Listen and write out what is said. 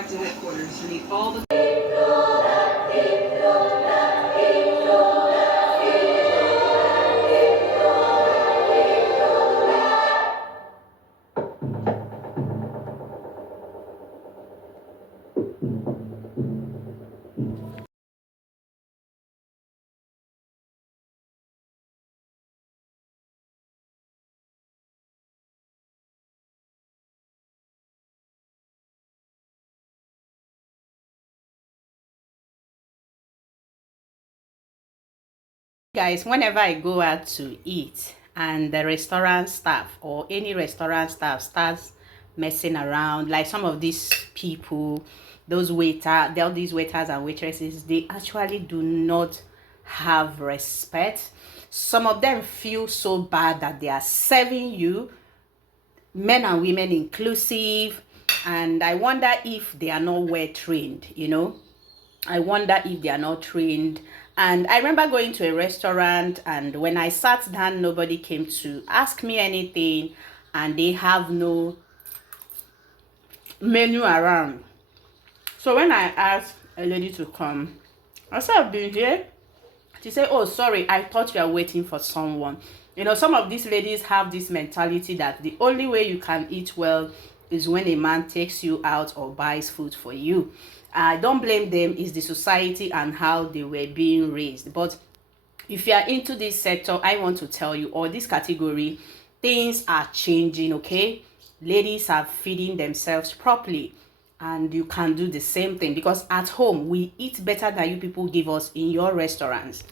back to headquarters. I need all the. Guys, whenever I go out to eat and the restaurant staff or any restaurant staff starts messing around, like some of these people, all these waiters and waitresses, they actually do not have respect. Some of them feel so bad that they are serving you, men and women inclusive, and I wonder if they are not well trained, I wonder if they are not trained. And I remember going to a restaurant, and when I sat down, nobody came to ask me anything, and they have no menu around. So when I asked a lady to come, I said, I've been here. She said, oh, sorry, I thought you are waiting for someone. Some of these ladies have this mentality that the only way you can eat well is when a man takes you out or buys food for you. I don't blame them. It's the society and how they were being raised. But if you are into this sector, I want to tell you, or this category, things are changing, okay? Ladies are feeding themselves properly, and you can do the same thing, because at home we eat better than you people give us in your restaurants.